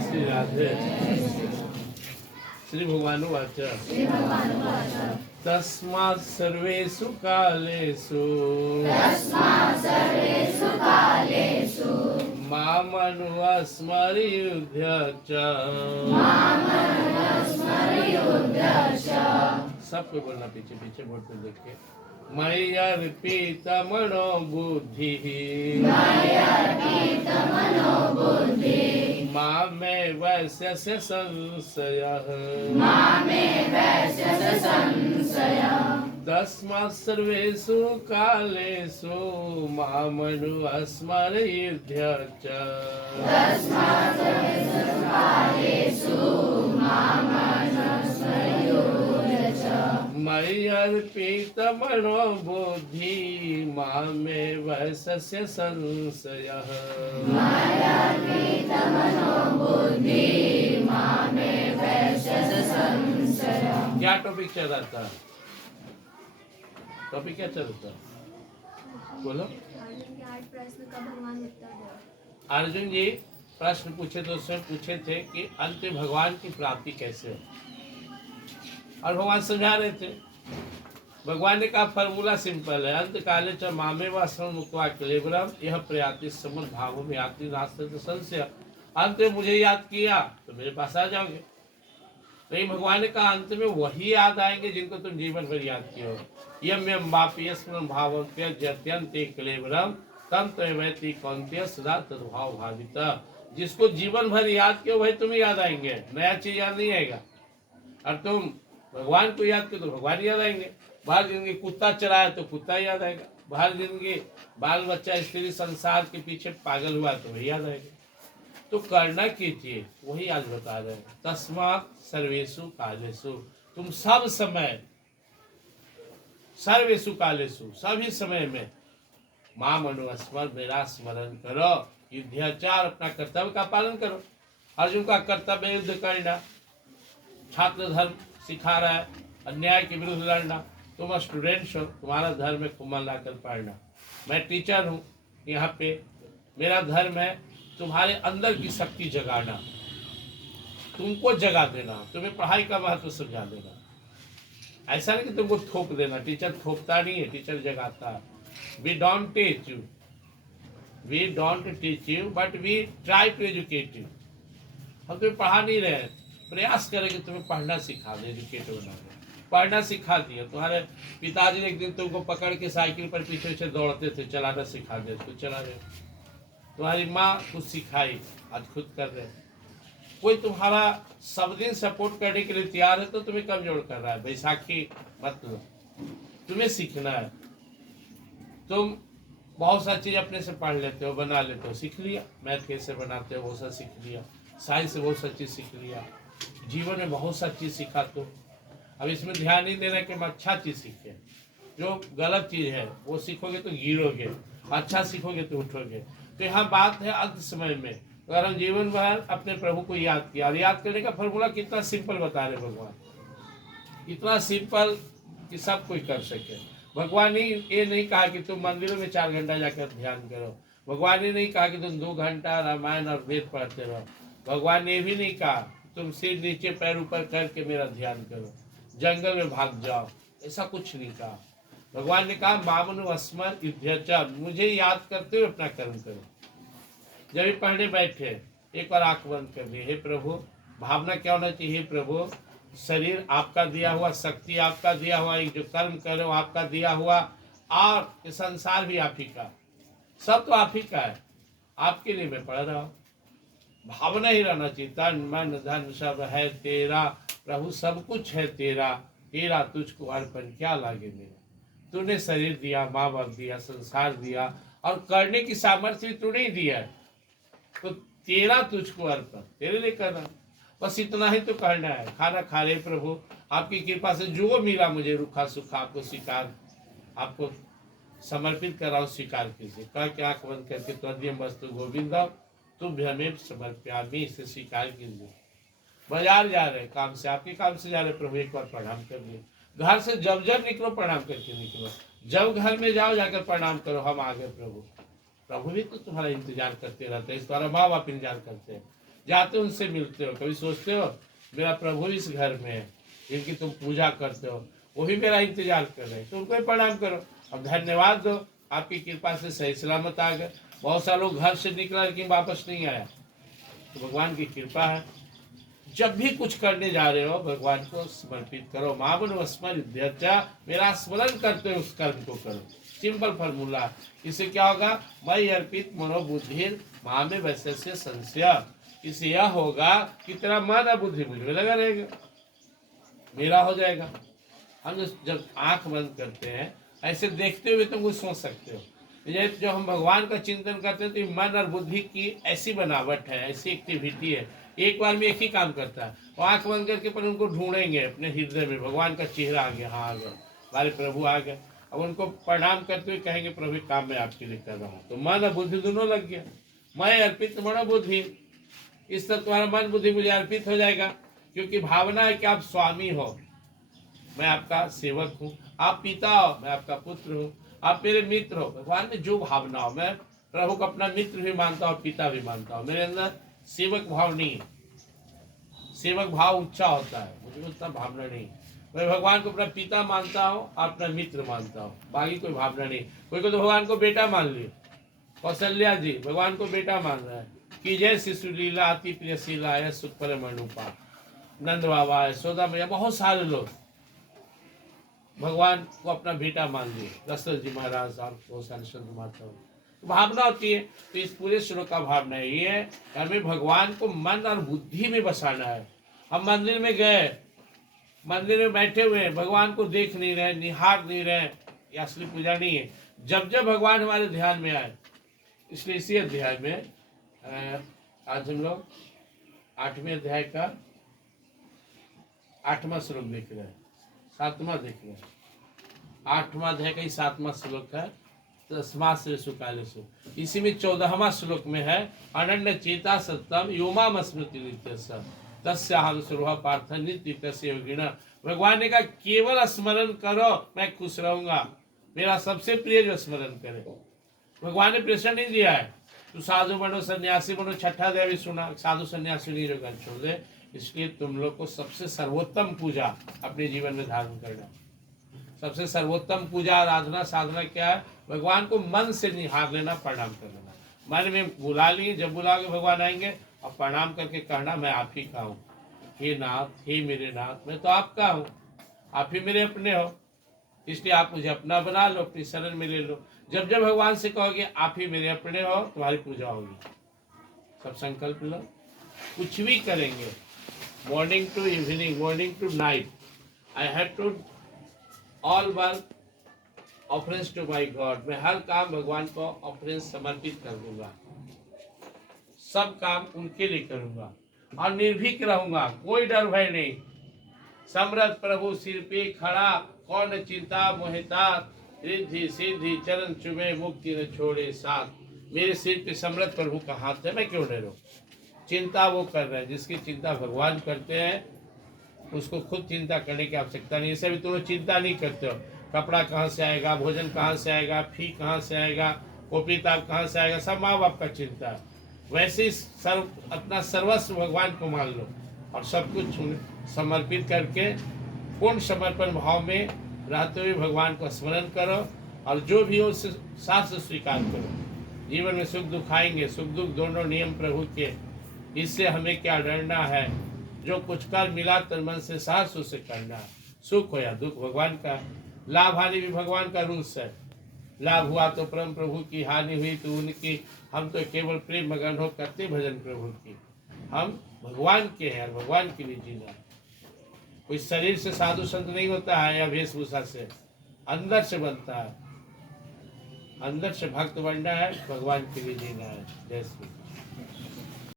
श्री राधे। श्री भगवानुवाच तस्मात् सर्वेषु कालेषु मामनुस्मर्युध्य च। सबको बोलना पीछे पीछे बोलते देख के। मयि अर्पित मनो बुद्धि मामे वैश्यस्य संशयः। तस्मात् सर्वेषु कालेषु मामनुस्मर्युध्य च। मयि अर्पित मनो बुद्धि मामे वैश्यस्य संशयः। क्या टॉपिक चल रहा था? टॉपिक क्या चल रहा था? बोलो। अर्जुन जी प्रश्न पूछे तो उसमें पूछे थे कि अंत भगवान की प्राप्ति कैसे है, और भगवान समझा रहे थे। भगवान ने कहा फॉर्मूला सिंपल है, अंत काले च मामे व श्रवण मुक्त्वा क्लेवरम यह प्रयाति समुद्र भावों में यात्री नास्ते संशय। अंत में मुझे याद किया तो मेरे पास आ जाओगे। नहीं, भगवान ने कहा अंत में वही याद आएंगे जिनको तुम जीवन भर याद किए हो। यम यम वापि स्मरण भावं त्यज्यत्यन्ते क्लेवरम तम त्वैति कौन्तेय सदा तद्भाव भावित। जिसको जीवन भर याद किए वही तुम्हें याद आएंगे, नया चीज याद नहीं आएगा। और तुम भगवान को याद करो तो भगवान याद आएंगे। बाहर जिंदगी कुत्ता चराया तो कुत्ता याद आएगा। बाहर जिंदगी बाल बच्चा स्त्री संसार के पीछे पागल हुआ तो वही याद आएगा। तो करना कीजिए वही आज बता रहे हैं। तस्मात् सर्वेषु कालेषु, तुम सब समय, सर्वेषु कालेषु सभी समय में माम अनुस्मर, मेरा स्मरण करो। युद्धाचार, अपना कर्तव्य का पालन करो। अर्जुन का कर्तव्य युद्ध करना, छात्र धर्म सिखा रहा है, अन्याय के विरुद्ध लड़ना। तुम स्टूडेंट्स हो, तुम्हारा धर्म है खूब मन लाकर पढ़ना। मैं टीचर हूँ, यहाँ पे मेरा धर्म है तुम्हारे अंदर की शक्ति जगाना, तुमको जगा देना, तुम्हें पढ़ाई का महत्व समझा देना। ऐसा नहीं कि तुमको थोप देना। टीचर थोपता नहीं है, टीचर जगाता है। We don't teach you but we try to educate you. हम तुम्हें पढ़ा नहीं रहे, प्रयास करें कि तुम्हें पढ़ना सिखा दे, एजुकेट होना। पढ़ना सिखा दिया। तुम्हारे पिताजी ने एक दिन तुमको पकड़ के साइकिल पर पीछे पीछे दौड़ते थे, चलाना सिखा दे तो चला रहे। तुम्हारी माँ कुछ सिखाई, आज खुद कर रहे। कोई तुम्हारा सब दिन सपोर्ट करने के लिए तैयार है तो तुम्हें कमजोर कर रहा है। बैसाखी मत लो, तुम्हें सीखना है। तुम बहुत सारी चीज अपने से पढ़ लेते हो, बना लेते हो, सीख लिया। मैथ कैसे बनाते हो वो सब सीख लिया, साइंस से बहुत सारी चीज सीख लिया, जीवन में बहुत सारी चीज सीखा। तो अब इसमें ध्यान नहीं देना कि हम अच्छा चीज सीखे। जो गलत चीज है वो सीखोगे तो गिरोगे, अच्छा सीखोगे तो उठोगे। तो यहाँ बात है अंत समय में अगर हम जीवन भर अपने प्रभु को याद किया। और याद करने का फॉर्मूला कितना सिंपल बता रहे भगवान, इतना सिंपल कि सब कोई कर सके। भगवान ने ये नहीं कहा कि तुम मंदिरों में 4 घंटा जाकर ध्यान करो। भगवान ने नहीं कहा कि तुम 2 घंटा रामायण और वेद पढ़ते रहो। भगवान ने भी नहीं कहा तुम सिर नीचे पैर ऊपर करके मेरा ध्यान करो, जंगल में भाग जाओ। ऐसा कुछ नहीं कहा। भगवान ने कहा मामनुस्मर युध्यचा, मुझे याद करते हुए अपना कर्म करो। जब भी पढ़ने बैठे एक बार आंख बंद कर दिए। हे प्रभु, भावना क्या होना चाहिए? हे प्रभु, शरीर आपका दिया हुआ, शक्ति आपका दिया हुआ, एक जो कर्म करो आपका दिया हुआ, और संसार भी आप ही का, सब तो आप ही का है। आपके लिए मैं पढ़ रहा हूँ। भावना ही रहना चाहिए, तन मन धन सब है तेरा प्रभु, सब कुछ है तेरा, तेरा तुझको अर्पण क्या लागे मेरा। तूने शरीर दिया, माँ बाप दिया, संसार दिया, और करने की सामर्थ्य तूने ही दिया है। तो तेरा तुझको अर्पण, तेरे लिए करना, बस इतना ही तो करना है। खाना खा रहे प्रभु, आपकी कृपा से जो मिला मुझे रूखा सूखा आपको स्वीकार, आपको समर्पित कर रहा हूँ, स्वीकार कीजिए। कह के आंख बंद करके त्वदीयम वस्तु गोविंदा तुभ्यमेव समर्पयामि, इसे स्वीकार कीजिए। बाजार जा रहे काम से, आपके काम से जा रहे प्रभु, एक बार प्रणाम कर लिए। घर से जब जब निकलो प्रणाम करके निकलो। जब घर में जाओ जाकर प्रणाम करो, हम आ गए प्रभु। प्रभु भी तो तुम्हारा इंतजार करते रहते हैं, तुम्हारा माँ बाप इंतजार करते हैं। जाते उनसे मिलते हो, कभी सोचते हो मेरा प्रभु इस घर में है, जिनकी तुम पूजा करते हो वही मेरा इंतजार कर रहे हैं, तो उनको ही प्रणाम करो। अब धन्यवाद दो, आपकी कृपा से सही सलामत आ गए। बहुत सारे लोग घर से निकला लेकिन वापस नहीं आया, तो भगवान की कृपा है। जब भी कुछ करने जा रहे हो भगवान को समर्पित करो। मावन स्मृत्या, मेरा स्मरण करते हुए उस कर्म को करो। Simple formula. इससे क्या होगा? मई अर्पित मनोबुद्धि माँ में वैसे संशय। इससे यह होगा कि तेरा मन और बुद्धि मुझ में लगा रहेगा, मेरा हो जाएगा। हम जब आंख बंद करते हैं ऐसे देखते हुए तुम कुछ सोच सकते हो। जो हम भगवान का चिंतन करते हैं तो मन और बुद्धि की ऐसी बनावट है, ऐसी एक्टिविटी है, एक बार में एक ही काम करता है। और आंख बंद करके पर उनको ढूंढेंगे अपने हृदय में, भगवान का चेहरा आ गया, हाँ आ गया, हमारे प्रभु आ गए। अब उनको प्रणाम करते हुए कहेंगे प्रभु काम मैं आपके लिए कर रहा हूँ, तो मन और बुद्धि दोनों लग गया। मैं अर्पित मनो बुद्धि, इस तरह तुम्हारा मन बुद्धि मुझे अर्पित हो जाएगा, क्योंकि भावना है कि आप स्वामी हो, मैं आपका सेवक हूँ, आप पिता हो, मैं आपका पुत्र हूँ, आप मेरे मित्र हो। भगवान में जो भावना हो, मैं प्रभु को अपना मित्र भी मानता हूँ, पिता भी मानता हूँ। मेरे अंदर सेवक भाव नहीं है, सेवक भाव ऊंचा होता है, मुझे उतना भावना नहीं। मैं भगवान को अपना पिता मानता हूँ, अपना मित्र मानता हूँ, बाकी कोई भावना नहीं। कोई को तो भगवान को बेटा मान लिया, कौशल्या जी भगवान को बेटा मान रहा है कि जय शिशु लीला अति प्रियशीला है सुख परम अनुपा, नंद बाबा, यशोदा मैया, बहुत सारे लोग भगवान को अपना बेटा मान लिए, दशरथ जी महाराज साहब, बहुत सारे संत माता, तो भावना होती है। तो इस पूरे श्लोक का भावना ये है कि हमें भगवान को मन और बुद्धि में बसाना है। हम मंदिर में गए, मंदिर में बैठे हुए हैं, भगवान को देख नहीं रहे, निहार नहीं रहे, ये असली पूजा नहीं है। जब जब भगवान हमारे ध्यान में आए, इसलिए इसी अध्याय में आज हम लोग 8वें अध्याय का 8वां श्लोक देख रहे हैं, 7वां देख रहे हैं। 8वां अध्याय का ही 7वां श्लोक है, तस्मा से सुकालेशु। इसी में 14वां श्लोक में है अनन्य चेता सत्यम योमाम स्मृति नित्य तस्याहं सर्वः पार्थ नित्य तस्य योगिना। भगवान ने कहा केवल स्मरण करो, मैं खुश रहूंगा, मेरा सबसे प्रिय जो स्मरण करे। भगवान ने प्रेशर नहीं दिया है तू साधु बनो सन्यासी बनो, छठा अध्याय भी सुना, साधु सन्यासी नहीं जो घर छोड़ दे। इसलिए तुम लोग को सबसे सर्वोत्तम पूजा अपने जीवन में धारण करना। सबसे सर्वोत्तम पूजा आराधना साधना क्या है? भगवान को मन से निहार लेना, प्रणाम कर लेना। मन में बुला लिए, जब बुलाओगे भगवान आएंगे, और प्रणाम करके कहना मैं आप ही का हूँ, हे नाथ, हे मेरे नाथ, मैं तो आपका हूँ, आप ही मेरे अपने हो, इसलिए आप मुझे अपना बना लो, अपनी शरण में ले लो। जब जब भगवान से कहोगे आप ही मेरे अपने हो, तुम्हारी पूजा होगी। सब संकल्प लो, कुछ भी करेंगे, morning to evening, morning to night, I have to all work offerance to my God. मैं हर काम भगवान को ऑफरेंस समर्पित कर दूंगा, सब काम उनके लिए करूंगा और निर्भीक रहूंगा, कोई डर भय नहीं। समर्थ प्रभु सिर पे खड़ा, कौन चिंता मोहिता, रिद्धि सिद्धि चरण चुमे, मुक्ति न छोड़े साथ। मेरे सिर पे समर्थ प्रभु का हाथ है, मैं क्यों डरूं? चिंता वो कर रहे हैं, जिसकी चिंता भगवान करते हैं उसको खुद चिंता करने की आवश्यकता नहीं। ऐसे भी तुम लोग चिंता नहीं करते हो, कपड़ा कहाँ से आएगा, भोजन कहाँ से आएगा, फी कहाँ से आएगा, कॉपी किताब कहाँ से आएगा, सब माँ बाप का चिंता है। वैसे ही अपना सर्वस्व भगवान को मान लो और सब कुछ समर्पित करके पूर्ण समर्पण भाव में रहते हुए भगवान का स्मरण करो, और जो भी हो उससे साथ से स्वीकार करो। जीवन में सुख दुख आएंगे, सुख दुख दोनों नियम प्रभु के, इससे हमें क्या डरना है? जो कुछ कर मिला तन मन से साहस उसे करना, सुख हो या दुख भगवान का, लाभ हानि भी भगवान का रूल्स है। लाभ हुआ तो परम प्रभु की, हानि हुई तो उनकी। हम तो केवल प्रेम मगन हो करते भजन प्रभु की, हम भगवान के हैं और भगवान के लिए जीना। कोई शरीर से साधु संत नहीं होता है या वेशभूषा से, अंदर से बनता है। अंदर से भक्त बनना है, भगवान के लिए जीना है। जय श्री कृष्ण।